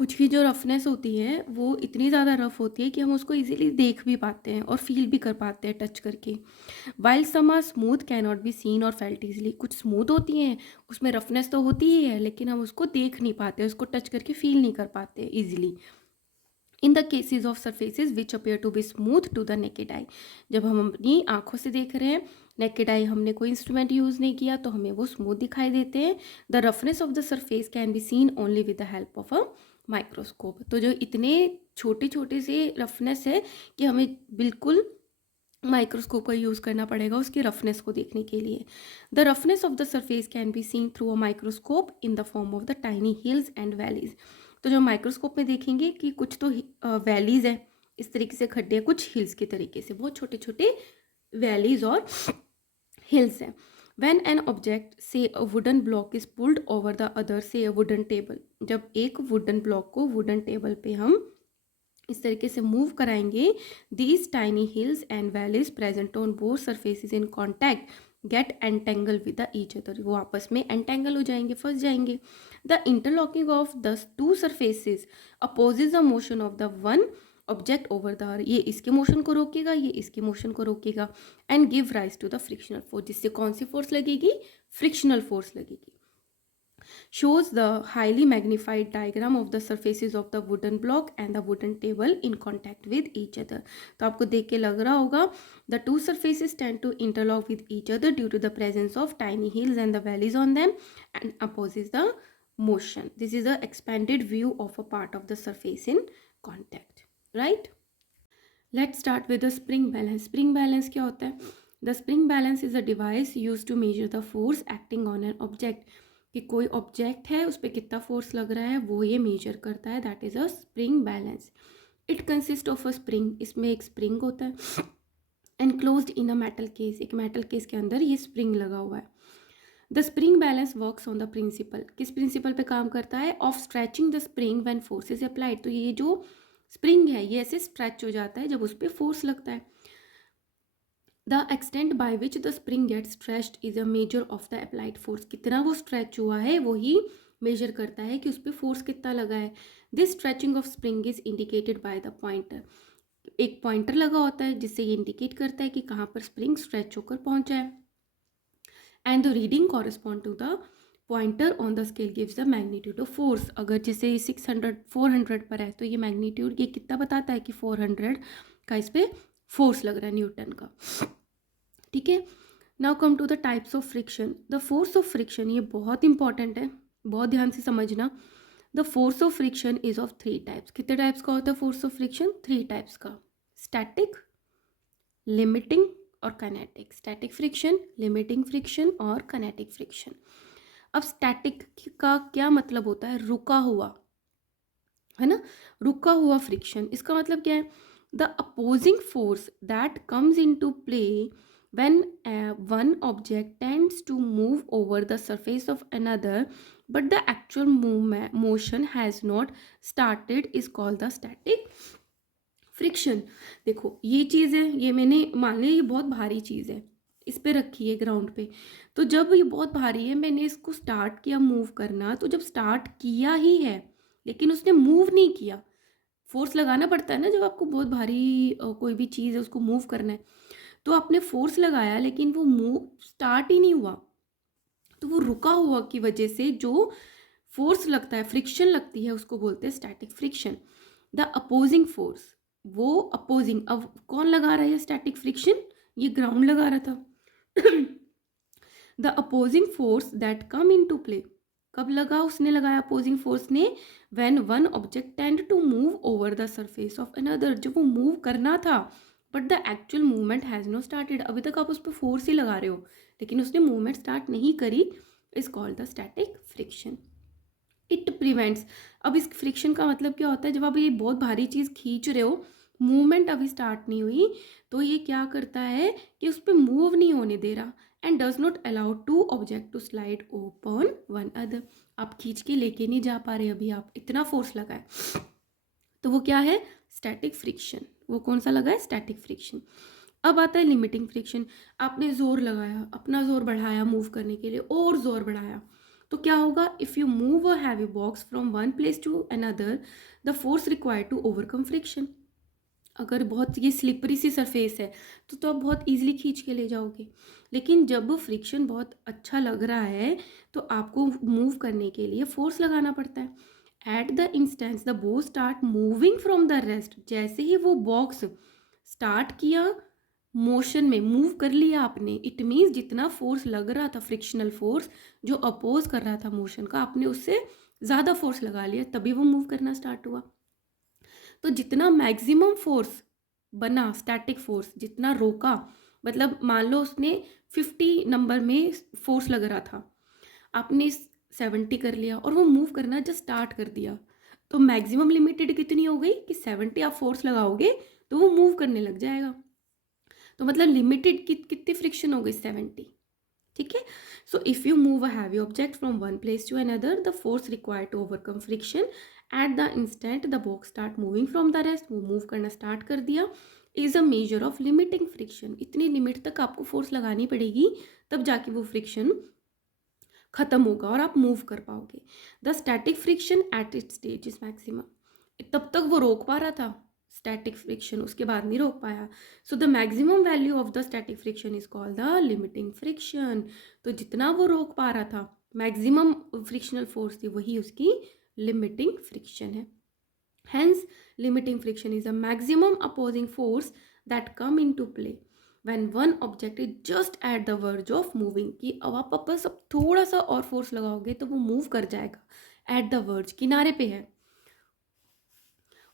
कुछ की जो रफनेस होती है वो इतनी ज़्यादा रफ होती है कि हम उसको इजीली देख भी पाते हैं और फील भी कर पाते हैं टच करके। While some are smooth can not be seen or felt easily. कुछ स्मूथ होती हैं, उसमें रफनेस तो होती ही है लेकिन हम उसको देख नहीं पाते, उसको टच करके फील नहीं कर पाते easily. In the cases of surfaces which appear to be smooth to the naked eye. जब हम अपनी आंखों से देख रहे हैं, नेकेड आई हमने कोई इंस्ट्रूमेंट यूज़ नहीं किया तो हमें वो स्मूथ दिखाई देते हैं। The roughness of the surface can be seen only with the help of a microscope. तो जो इतने छोटे छोटे से रफनेस है कि हमें बिल्कुल माइक्रोस्कोप का यूज़ करना पड़ेगा उसकी रफनेस को देखने के लिए। The roughness of the surface can be seen through a microscope in the form of the tiny hills and valleys. तो जो माइक्रोस्कोप में देखेंगे कि कुछ तो वैलीज है, इस तरीके से खड्डे हैं, कुछ हिल्स के तरीके से बहुत छोटे छोटे वैलीज और हिल्स हैं। When an object, say a wooden block, is pulled over the other, say a wooden table, जब एक वुडन ब्लॉक को वुडन टेबल पे हम इस तरीके से मूव कराएंगे, these tiny hills and valleys present on both surfaces in contact get entangle with the each other. वो आपस में एंटेंगल हो जाएंगे, फंस जाएंगे। The interlocking of the two surfaces opposes the motion of the one object over the other. ये इसके motion को रोकेगा, ये इसके मोशन को रोकेगा। And give rise to the frictional force. जिससे कौन सी फोर्स लगेगी? फ्रिक्शनल फोर्स लगेगी। Shows the highly magnified diagram of the surfaces of the wooden block and the wooden table in contact with each other। तो आपको देख के लग रहा होगा the two surfaces tend to interlock with each other due to the presence of tiny hills and the valleys on them and opposes the motion. This is a expanded view of a part of the surface in contact, right? Let's start with the spring balance. Spring balance क्या होता है? The spring balance is a device used to measure the force acting on an object. कि कोई object है उस पर कितना force लग रहा है वो ये मेजर करता है, that is a spring balance. It consist of a spring, इसमें एक स्प्रिंग होता है enclosed in a metal case, एक मेटल केस के अंदर ये स्प्रिंग लगा हुआ है। The spring balance works on the principle, किस प्रिंसिपल पे काम करता है? Of stretching the spring when force is applied. तो ये जो स्प्रिंग है ये ऐसे स्ट्रेच हो जाता है जब उस पर फोर्स लगता है। The extent by which the spring get stretched is a measure of the applied force. कितना वो स्ट्रेच हुआ है वो ही मेजर करता है कि उस पर फोर्स कितना लगा है। This stretching of spring is indicated by the pointer. एक पॉइंटर लगा होता है जिससे ये इंडिकेट करता है कि कहाँ पर स्प्रिंग स्ट्रेच होकर पहुंचा है। And the reading correspond to the pointer on the scale gives the magnitude of force. अगर जैसे 600 400 पर है तो ये मैग्नीट्यूड ये कितना बताता है कि 400 का इस पर फोर्स लग रहा है न्यूटन का। ठीक है, now come to the types of friction. The force of friction ये बहुत इंपॉर्टेंट है, बहुत ध्यान से समझना। The force of friction is of 3 types. कितने टाइप्स का होता है फोर्स ऑफ फ्रिक्शन? 3 टाइप्स का, स्टैटिक, लिमिटिंग और kinetic. Static friction, limiting friction और काइनेटिक फ्रिक्शन। अब स्टैटिक का क्या मतलब होता है? रुका हुआ, है ना, रुका हुआ फ्रिक्शन। इसका मतलब क्या है? The opposing force that comes into play when one object tends to move over the surface of another but the actual motion has not started is called the static friction। देखो ये चीज़ है, ये मैंने मान लिया ये बहुत भारी चीज़ है, इस पे रखी है ग्राउंड पे। तो जब ये बहुत भारी है मैंने इसको स्टार्ट किया मूव करना, तो जब स्टार्ट किया ही है लेकिन उसने मूव नहीं किया, फोर्स लगाना पड़ता है ना जब आपको बहुत भारी कोई भी चीज़ है उसको मूव करना है, तो आपने फोर्स लगाया लेकिन वो मूव स्टार्ट ही नहीं हुआ, तो वो रुका हुआ की वजह से जो फोर्स लगता है, फ्रिक्शन लगती है, उसको बोलते हैं static friction. The opposing force, वो अपोजिंग, अब कौन लगा रहा है स्टैटिक फ्रिक्शन? ये ग्राउंड लगा रहा था। The opposing force that come into play, कब लगा? उसने लगाया अपोजिंग फोर्स ने when one object tend to move over the surface of another. जब वो मूव करना था but the actual movement has no started, अभी तक आप उस पर फोर्स ही लगा रहे हो लेकिन उसने मूवमेंट स्टार्ट नहीं करी, is called the static friction. It prevents, अब इस फ्रिक्शन का मतलब क्या होता है? जब आप ये बहुत भारी चीज़ खींच रहे हो, मूवमेंट अभी स्टार्ट नहीं हुई, तो ये क्या करता है कि उस पर मूव नहीं होने दे रहा and does not allow to object to slide open one other. आप खींच के लेके नहीं जा पा रहे, अभी आप इतना फोर्स लगाए, तो वो क्या है? Static friction. वो कौन सा लगा है? Static friction. अब आता है लिमिटिंग फ्रिक्शन। आपने जोर लगाया, अपना जोर बढ़ाया मूव करने के लिए और जोर बढ़ाया, तो क्या होगा, if you move a heavy box from one place to another, the force required to overcome friction. अगर बहुत ये स्लिपरी सी सरफेस है तो आप बहुत इजीली खींच के ले जाओगे, लेकिन जब फ्रिक्शन बहुत अच्छा लग रहा है तो आपको मूव करने के लिए फोर्स लगाना पड़ता है। एट द इंस्टेंस द बो start moving from the rest, जैसे ही वो बॉक्स स्टार्ट किया मोशन में, मूव कर लिया आपने, इट मीन्स जितना फोर्स लग रहा था, फ्रिक्शनल फोर्स जो अपोज कर रहा था मोशन का, आपने उससे ज़्यादा फोर्स लगा लिया, तभी वो मूव करना स्टार्ट हुआ। तो जितना मैक्सिमम फोर्स बना, स्टैटिक फोर्स जितना रोका, मतलब मान लो उसने 50 नंबर में फोर्स लग रहा था, आपने 70 कर लिया और वो मूव करना जस्ट स्टार्ट कर दिया, तो मैक्सिमम लिमिटेड कितनी हो गई कि 70 आप फोर्स लगाओगे तो वो मूव करने लग जाएगा। तो मतलब लिमिटेड कितनी फ्रिक्शन हो गई, 70। ठीक है। So if you move a heavy object from one place to another, the force required to overcome friction at the instant the box start moving from the rest, वो मूव करना start कर दिया, is a measure of limiting friction. इतनी limit तक आपको force लगानी पड़ेगी तब जाके वो फ्रिक्शन खत्म होगा और आप मूव कर पाओगे। The static friction at it stage is maximum, तब तक वो रोक पा रहा था स्टैटिक फ्रिक्शन, उसके बाद नहीं रोक पाया। So the maximum value of the static friction is called the limiting friction. तो जितना वो रोक पा रहा था, मैक्सिमम फ्रिक्शनल फोर्स थी, वही उसकी लिमिटिंग फ्रिक्शन है। Hence, limiting friction is a maximum opposing force that come into play when one object is just at the verge of moving। कि अब आप वापस अब थोड़ा सा और फोर्स लगाओगे तो वो मूव कर जाएगा, एट द वर्ज, किनारे पे है,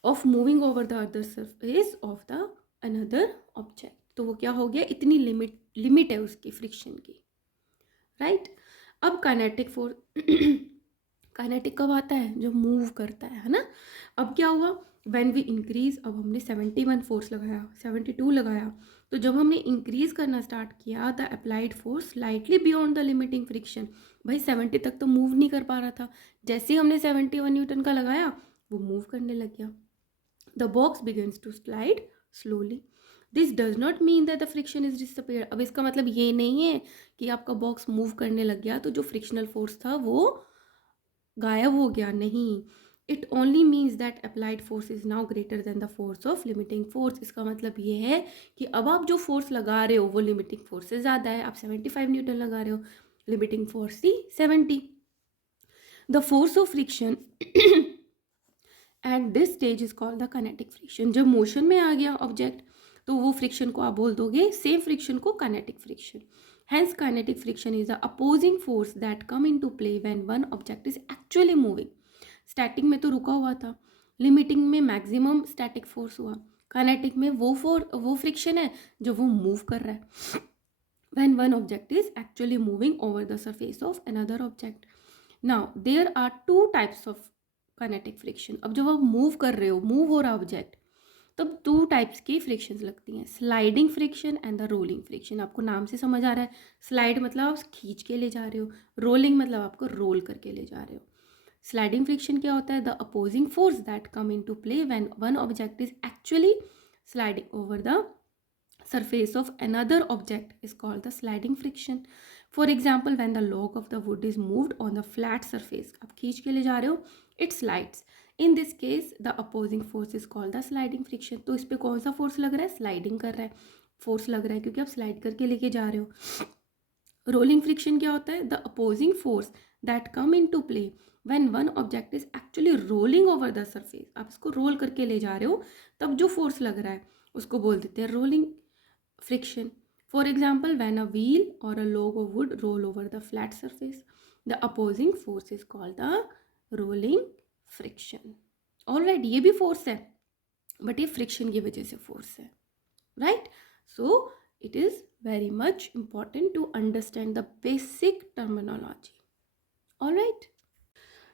of moving over the other surface of the another object. तो वो क्या हो गया, इतनी लिमिट है उसकी फ्रिक्शन की, राइट। अब काइनेटिक फोर्स, काइनेटिक कब आता है, जो मूव करता है ना। अब क्या हुआ, व्हेन वी इंक्रीज, अब हमने 71 फोर्स लगाया, 72 लगाया, तो जब हमने इंक्रीज करना स्टार्ट किया, the applied force slightly beyond the limiting friction. भाई 70 तक तो मूव नहीं कर पा रहा था, जैसे ही हमने 71 न्यूटन का लगाया वो मूव करने लग गया। The box begins to slide slowly. This does not mean that the friction is disappeared. अब इसका मतलब ये नहीं है कि आपका बॉक्स मूव करने लग गया तो जो फ्रिक्शनल फोर्स था वो गायब हो गया, नहीं। It only means that applied force is now greater than the force of limiting force. इसका मतलब ये है कि अब आप जो फोर्स लगा रहे हो वो लिमिटिंग फोर्स से ज़्यादा है। आप 75 न्यूटन लगा रहे हो, लिमिटिंग फोर्स थी 70। The force of friction at this stage is called the kinetic friction. जब मोशन में आ गया ऑब्जेक्ट तो वो फ्रिक्शन को आप बोल दोगे, सेम फ्रिक्शन को kinetic friction. Hence, kinetic friction is the opposing force that come into play when one object is actually moving. Static में तो रुका हुआ था, लिमिटिंग में मैक्सिमम स्टैटिक फोर्स हुआ, काइनेटिक में वो फ्रिक्शन है जो वो मूव कर रहा है, when one object is actually moving over the surface of another object. Now, there are two types of kinetic friction. अब जब आप मूव कर रहे हो, मूव हो रहा ऑब्जेक्ट, तब 2 टाइप्स की फ्रिक्शंस लगती हैं, sliding friction and the rolling friction. आपको नाम से समझ आ रहा है, स्लाइड मतलब आप खींच के ले जा रहे हो, रोलिंग मतलब आपको रोल करके ले जा रहे हो। स्लाइडिंग फ्रिक्शन क्या होता है, the opposing force that come into play when one object is actually sliding over the surface of another object is called the sliding friction. For example, when the log of the wood is moved on the flat surface, आप खींच के ले जा रहे हो, it slides. In this case, the opposing force is called the sliding friction. तो इस पे कौन सा फोर्स लग रहा है, स्लाइडिंग कर रहा है, फोर्स लग रहा है क्योंकि आप स्लाइड करके लेके जा रहे हो। रोलिंग फ्रिक्शन क्या होता है, the opposing force that come into play when one object is actually rolling over the surface. आप इसको रोल करके ले जा रहे हो, तब जो फोर्स लग रहा है उसको बोल देते हैं rolling friction. For example, when a wheel or a log of wood roll over the flat surface, the opposing force is called the rolling friction. Alright, ये भी force है, but ये friction की वजह से force है, right? So it is very much important to understand the basic terminology. Alright.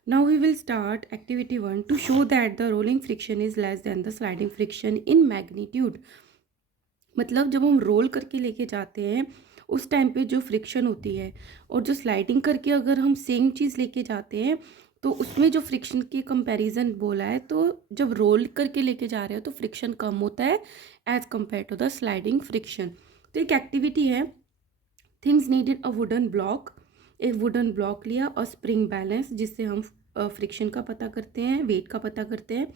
Now we will start activity 1 to show that the rolling friction is less than the sliding friction in magnitude. मतलब जब हम role करके लेके जाते हैं उस time पे जो फ्रिक्शन होती है और जो स्लाइडिंग करके अगर हम सेम चीज़ लेके जाते हैं तो उसमें जो फ्रिक्शन की कंपैरिजन बोला है, तो जब रोल करके लेके जा रहे हो तो फ्रिक्शन कम होता है as compare to the sliding friction. तो एक एक्टिविटी है, things needed a wooden block एक वुडन ब्लॉक लिया और स्प्रिंग बैलेंस जिससे हम फ्रिक्शन का पता करते हैं, वेट का पता करते हैं,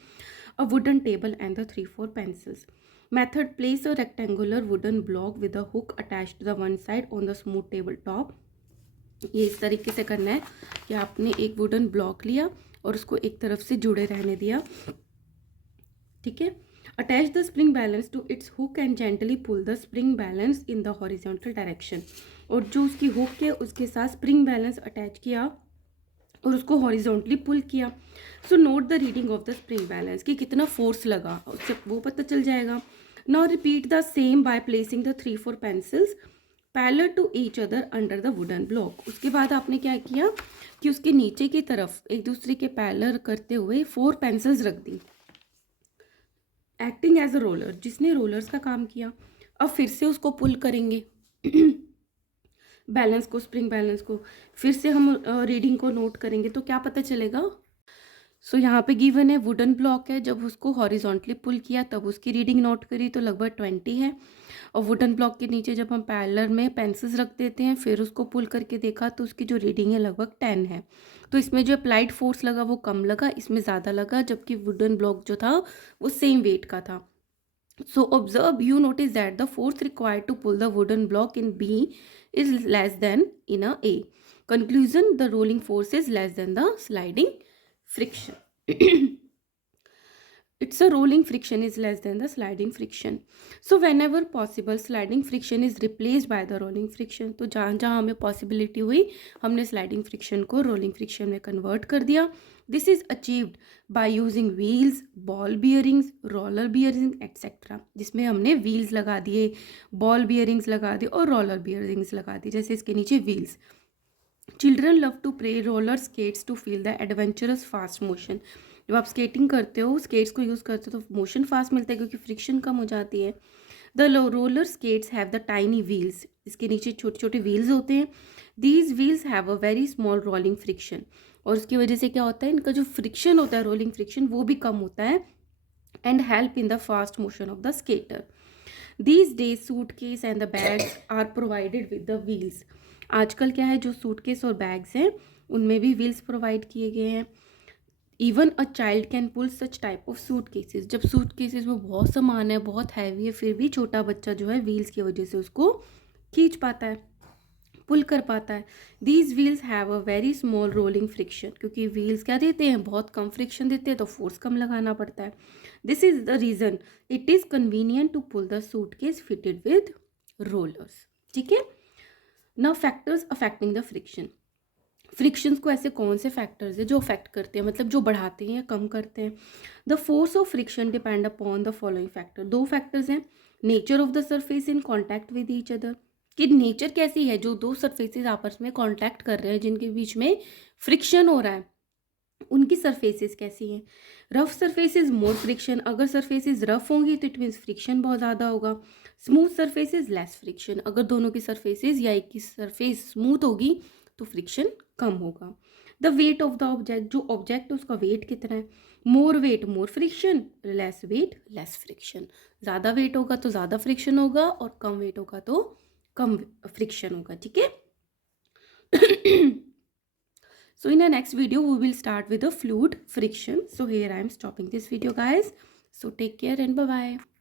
a wooden table and the 3-4 pencils. Method: place a rectangular wooden block with a hook attached to the one side on the smooth table top. ये इस तरीके से करना है कि आपने एक वुडन ब्लॉक लिया और उसको एक तरफ से जुड़े रहने दिया, ठीक है. Attach the spring balance to its hook and gently pull the spring balance in the horizontal direction. और जो उसकी हुक है उसके साथ स्प्रिंग बैलेंस अटैच किया और उसको हॉरिजॉन्टली पुल किया. So note the reading of the spring balance कि कितना फोर्स लगा, उससे वो पता चल जाएगा. Now repeat the same by placing the 3-4 pencils parallel to each other under the wooden block. उसके बाद आपने क्या किया कि उसके नीचे की तरफ एक दूसरे के पैरेलल करते हुए 4 पेंसिल्स रख दी, एक्टिंग एज अ रोलर, जिसने रोलर्स का काम किया. अब फिर से उसको पुल करेंगे बैलेंस को, स्प्रिंग बैलेंस को. फिर से हम रीडिंग को नोट करेंगे तो क्या पता चलेगा. सो यहाँ पे गिवन है वुडन ब्लॉक है, जब उसको हॉरिजॉन्टली पुल किया तब उसकी रीडिंग नोट करी तो लगभग 20 है. और वुडन ब्लॉक के नीचे जब हम पैरेलल में पेंसिल्स रख देते हैं फिर उसको पुल करके देखा तो उसकी जो रीडिंग है लगभग 10 है. तो इसमें जो अप्लाइड फोर्स लगा वो कम लगा, इसमें ज़्यादा लगा, जबकि वुडन ब्लॉक जो था वो सेम वेट का था. So observe, you notice that the force required to pull the wooden block in B is less than in a A. Conclusion, the rolling force is less than the sliding friction. It's a rolling friction is less than the sliding friction. So whenever possible, sliding friction is replaced by the rolling friction. तो जहाँ जहाँ हमें possibility हुई हमने sliding friction को rolling friction में convert कर दिया. This is achieved by using wheels, ball bearings, roller bearings, etc. जिसमें हमने wheels लगा दिए, ball bearings लगा दिए और roller bearings लगा दिए, जैसे इसके नीचे wheels. Children love to play roller skates to feel the adventurous fast motion. जब आप स्केटिंग करते हो, स्केट्स को यूज़ करते हो तो मोशन फास्ट मिलता है क्योंकि फ्रिक्शन कम हो जाती है. The roller skates have the tiny wheels, इसके नीचे छोटे छोटे व्हील्स होते हैं. These wheels have a very small rolling friction, और उसकी वजह से क्या होता है, इनका जो फ्रिक्शन होता है रोलिंग फ्रिक्शन वो भी कम होता है and help in the fast motion of the skater. These days suitcase and the bags are provided with the wheels. आजकल क्या है, जो सूटकेस और बैग्स हैं उनमें भी व्हील्स प्रोवाइड किए गए हैं. Even a child can pull such type of suitcases. जब सूट केसेस में बहुत सामान है, बहुत हैवी है, फिर भी छोटा बच्चा जो है व्हील्स की वजह से उसको खींच पाता है, पुल कर पाता है. These wheels have a very small rolling friction, क्योंकि व्हील्स क्या देते हैं, बहुत कम फ्रिक्शन देते हैं तो फोर्स कम लगाना पड़ता है. This is the reason it is convenient to pull the suitcase fitted with rollers. ठीक है. Now factors affecting the friction. Frictions को ऐसे कौन से फैक्टर्स है जो अफेक्ट करते हैं, मतलब जो बढ़ाते हैं या कम करते हैं. The force of friction depend upon the following factor. 2 factors हैं. Nature of the surface in contact with each other, कि नेचर कैसी है, जो 2 सरफेसेस आपस में कॉन्टैक्ट कर रहे हैं जिनके बीच में फ्रिक्शन हो रहा है, उनकी सरफेसेस कैसी हैं. रफ सरफेसेस मोर फ्रिक्शन, अगर सरफेसेस रफ होंगी तो इट मीन्स फ्रिक्शन बहुत ज़्यादा होगा. स्मूथ सरफेसेस लेस फ्रिक्शन, अगर दोनों की सरफेसेस या एक की सरफेस स्मूथ होगी तो फ्रिक्शन कम होगा. The weight of the object, जो ऑब्जेक्ट है उसका वेट कितना है. मोर वेट मोर friction, less weight less friction. ज़्यादा वेट होगा तो ज़्यादा फ्रिक्शन होगा और कम वेट होगा तो कम फ्रिक्शन होगा. ठीक है. So in the next video we will start with the fluid friction. So here I am stopping this video guys. So take care and bye bye.